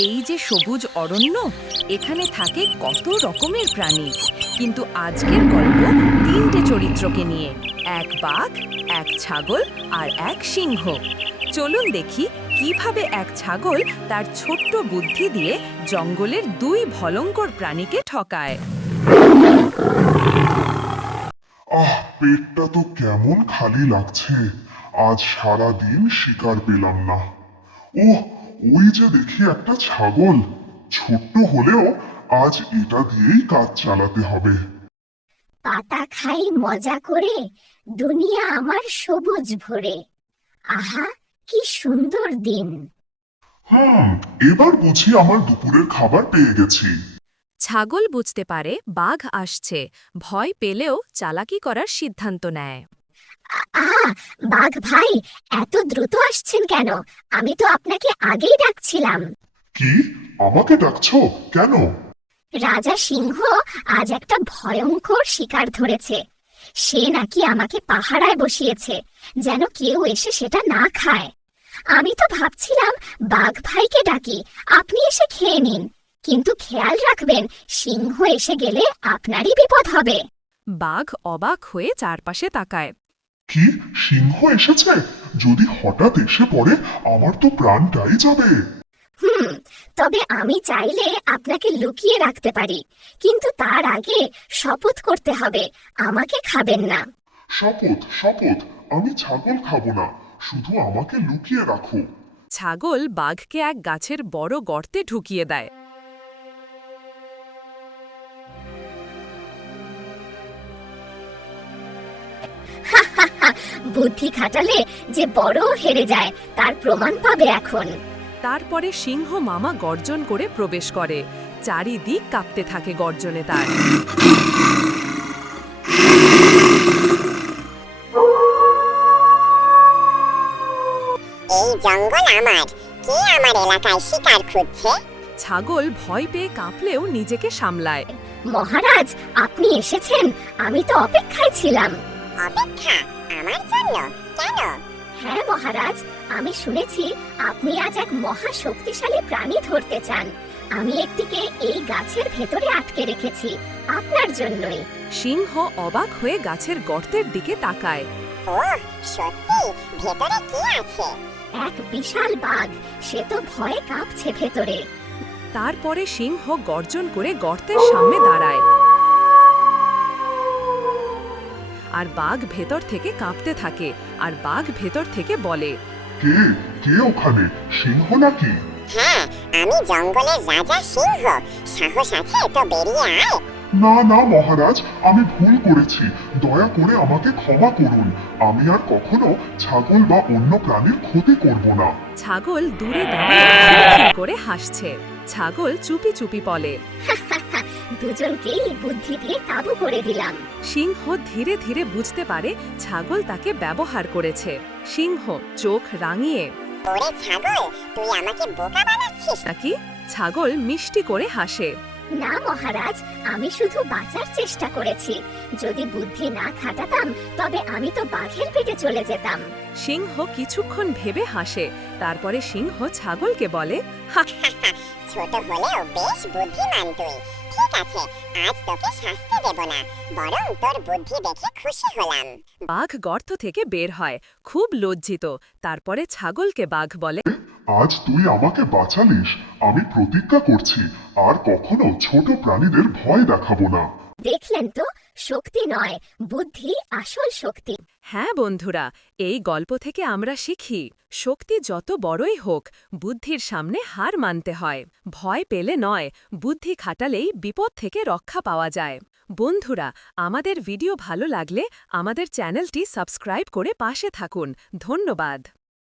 এই যে সবুজ অরণ্য, এখানে থাকে কত রকমের প্রাণী। কিন্তু আজকের গল্প তিনটে চরিত্রকে নিয়ে, এক বাঘ, এক ছাগল আর এক সিংহ। চলুন দেখি কিভাবে এক ছাগল তার ছোট্ট বুদ্ধি দিয়ে জঙ্গলের দুই ভয়ঙ্কর প্রাণীকে ঠকায়। পেটটা তো কেমন খালি লাগছে। আজ সারা দিন শিকার পেলাম না। ওহ, ওই যে দেখি একটা ছাগল। ছোট্ট হলেও আজ এটা দিয়েই কাজ চালাতে হবে। পাতা খাই মজা করে, দুনিয়া আমার সবুজ ভরে। আহা, কি সুন্দর দিন! এবার বুঝি আমার দুপুরের খাবার পেয়ে গেছি। ছাগল বুঝতে পারে বাঘ আসছে, ভয় পেলেও চালাকি করার সিদ্ধান্ত নেয়। আহা, বাঘ ভাই, এত দ্রুত আসছেন কেন? আমি তো আপনাকে আগেই ডাকছিলাম। কি, আমাকে ডাকছো কেন? রাজা সিংহ আজ একটা ভয়ঙ্কর শিকার ধরেছে। সে নাকি আমাকে পাহারায় বসিয়েছে, যেন কেউ এসে সেটা না খায়। আমি তো ভাবছিলাম বাঘ ভাইকে ডাকি, আপনি এসে খেয়ে নিন। কিন্তু খেয়াল রাখবেন, সিংহ এসে গেলে আপনারই বিপদ হবে। বাঘ অবাক হয়ে চারপাশে তাকায়। কি, সিংহ এসেছে? যদি হঠাৎ এসে পড়ে আমার তো প্রাণটাই যাবে। তবে আমি চাইলে আপনাকে লুকিয়ে রাখতে পারি, কিন্তু তার আগে শপথ করতে হবে, আমাকে খাবেন না। শপথ শপথ, আমি ছাগল খাবো না, শুধু আমাকে লুকিয়ে রাখো। ছাগল বাঘকে এক গাছের বড় গর্তে ঢুকিয়ে দেয়। বুদ্ধি খাটালে যে বড় হেরে যায়, তার প্রমাণ পাবে এখন। তারপরে সিংহ মামা গর্জন করে প্রবেশ করে। চারিদিক কাঁপতে থাকে গর্জনে তার। এই জঙ্গল আমার, কে আমার এলাকায় শিকার খুঁজছে? ছাগল ভয় পেয়ে কাঁপলেও নিজেকে সামলায়। মহারাজ, আপনি এসেছেন, আমি তো অপেক্ষায় ছিলাম। অপেক্ষা? আমার জন্য? কেন? হ্যাঁ মহারাজ, আমি শুনেছি আপনি আজ এক মহা শক্তিশালী প্রাণী ধরতে চান। আমি একটিকে এই গাছের ভেতরে আটকে রেখেছি, আপনার জন্যই। সিংহ অবাক হয়ে গাছের গর্তের দিকে তাকায়। ওহ, সত্যি? ভেতরে কি আছে? এক বিশাল বাঘ, সে তো ভয়ে কাঁপছে ভেতরে। তারপরে সিংহ গর্জন করে গর্তের সামনে দাঁড়ায়। আর বাঘ ভেতর থেকে কাঁপতে থাকে, আর বাঘ ভেতর থেকে বলে, কে কে ওখানে? সিংহ নাকি? হ্যাঁ, আমি জঙ্গলের রাজা সিংহ। সাহস আছে তো বেরিয়ে আয়। না না মহারাজ, আমি ভুল করেছি, দয়া করে আমাকে ক্ষমা করুন। আমি আর কখনো ছাগল বা অন্য প্রাণীর ক্ষতি করব না। ছাগল দূরে দাঁড়িয়ে খিলখিল করে হাসছে। ছাগল চুপি চুপি বলে, দুজনকেই বুদ্ধি দিয়ে কাবু করে দিলাম। সিংহ ধীরে ধীরে বুঝতে পারে ছাগল তাকে ব্যবহার করেছে। সিংহ চোখ রাঙিয়ে, ওরে ছাগল, তুই আমাকে বোকা বানাচ্ছিস? নাকি? ছাগল মিষ্টি করে হাসে। না মহারাজ, আমি শুধু বাঁচার চেষ্টা করেছি। যদি বুদ্ধি না খাটাতাম, তবে আমি তো বাঘের পেটে চলে যেতাম। সিংহ কিছুক্ষণ ভেবে হাসে। তারপরে সিংহ ছাগলকে বলে, ছোট হলেও বেশ বুদ্ধিমান তুই। ঠিক আছে, আজ তোকে শাস্তি দেব না, বরং তোর বুদ্ধি দেখে খুশি হলাম। বাঘ গর্ত থেকে বের হয়, খুব লজ্জিত। তারপরে ছাগলকে বাঘ বলে, আজ তুই আমাকে বাঁচালিস। আমি প্রতিজ্ঞা করছি আর কখনো ছোট প্রাণীদের ভয় দেখাবো না। দেখলেন তো, শক্তি নয়, বুদ্ধি আসল শক্তি। হ্যাঁ বন্ধুরা, এই গল্প থেকে আমরা শিখি, শক্তি যত বড়ই হোক, বুদ্ধির সামনে হার মানতে হয়। ভয় পেলে নয়, বুদ্ধি খাটালেই বিপদ থেকে রক্ষা পাওয়া যায়। বন্ধুরা, আমাদের ভিডিও ভালো লাগলে আমাদের চ্যানেলটি সাবস্ক্রাইব করে পাশে থাকুন। ধন্যবাদ।